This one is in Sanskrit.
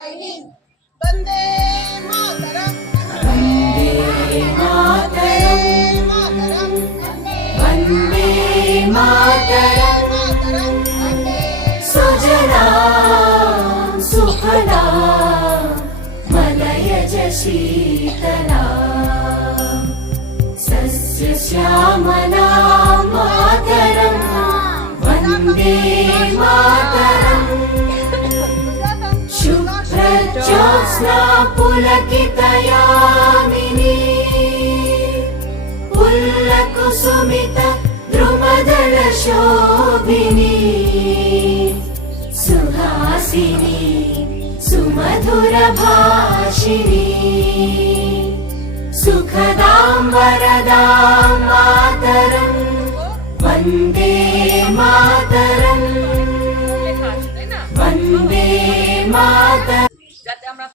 वन्दे मातरम् वन्दे मातरम् वन्दे मातरम् सुजलां सुफलां मलयज शीतलां सस्यश्यामलां मातरं वन्दे मातरम् शुभ्रज्योत्स्ना पुलकितयामिनी पुल्लकुसुमित द्रुमदलशोभिनी सुहासिनी सुमधुरभाषिणी सुखदां वरदां मातरं वन्दे मातरम् वन्दे मातरम्। যাতে আমরা